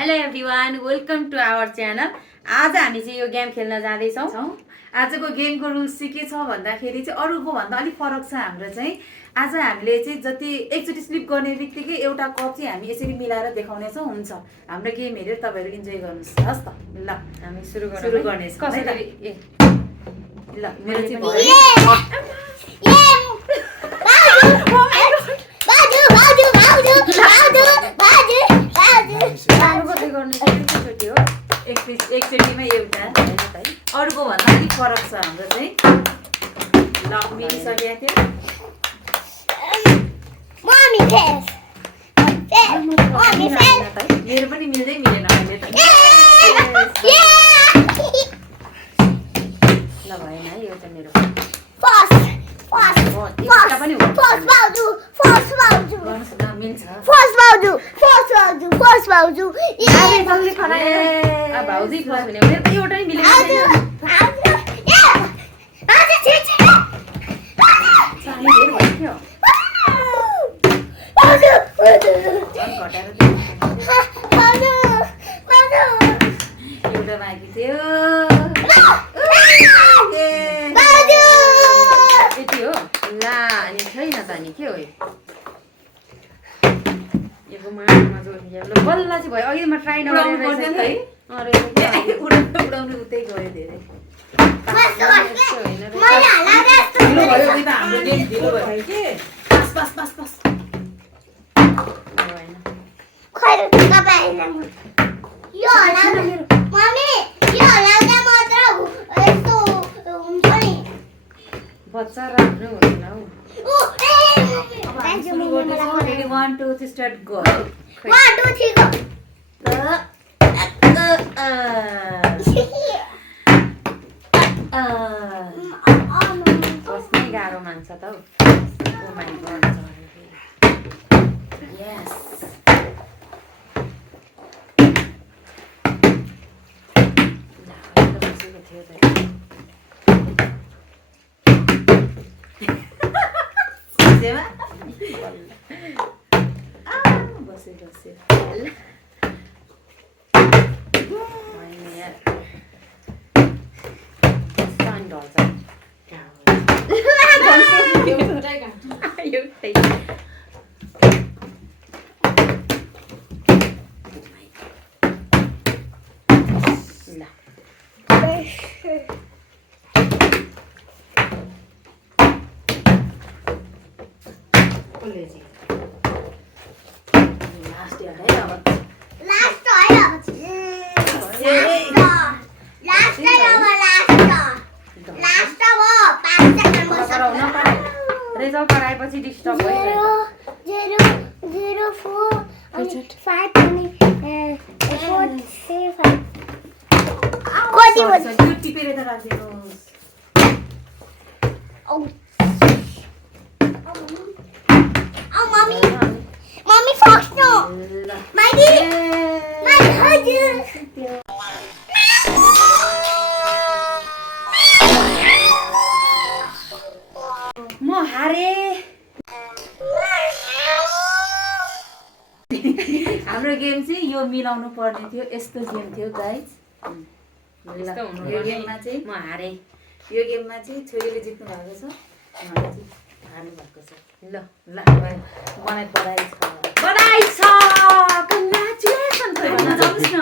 Hello everyone, welcome to our channel. आज हामी चाहिँ यो गेम खेल्न जाँदैछौँ। आजको गेमको रुल्स चाहिँ के छ भन्दाखेरि चाहिँ अरूको भन्दा अलिक फरक छ हाम्रो चाहिँ। आज हामीले चाहिँ जति एकचोटि स्लिप गर्ने बित्तिकै एउटा कप चाहिँ हामी यसरी मिलाएर देखाउनेछौँ। हुन्छ, हाम्रो गेम हेरेर तपाईँहरू इन्जोय गर्नुहोस्। हस् त, ल हामी सुरु गर्नेछौँ। कसरी ल मेरो चाहिँ भयो। एकचोटिमा एउटा अरूको भन्दा अलिक फरक छ हाम्रो चाहिँ। ल मिलिसकेको थियो। मेरो पनि मिल्दै मिलेन अहिले त। ल भएन है, एउटा मेरो पनि मिल्छ। भाउजू फर्स्ट हुने मेरो त एउटा नि मिलेन। एउटा बाँकी थियो। यति हो ला, अनि छैन त नि के हो यो मामा जो बल्ल चाहिँ भयो। अघि म ट्राई उडाउनु पर्दैन है। उडाउनु उतै गयो धेरै। ढिलो भयो कि त हाम्रो गेम ढिलो भयो कि। Pass pass pass pass. बच्चा राख्नु हुँदैन हौ। Ready 1 2 3 start go. 1 2 3 गो। बस्नै गाह्रो मान्छ त हौ। ओ माइ गॉड। यस। बसेको थियो त बसे बसे होइन यार, stand ढल्छ। एउटै ल लास्ट यार है अब। रिजल्ट कराएपछि डिस्टर्ब भइरहेको। त्यो टिपेर त राखिदिनुहोस्। Mommy Fox no. ल My dear. My husband. म हारे। हाम्रो गेम चाहिँ यो मिलाउनु पर्ने थियो। यस्तो गेम थियो गाइज। यो गेममा चाहिँ म हारेँ। यो गेममा चाहिँ छोरीले जित्नु भएको छ, उहाँले चाहिँ हार्नु भएको छ। ल ल मलाई बधाई छ। बधाई छ। कङ्ग्रेचुलेसन। जानुहोस् न।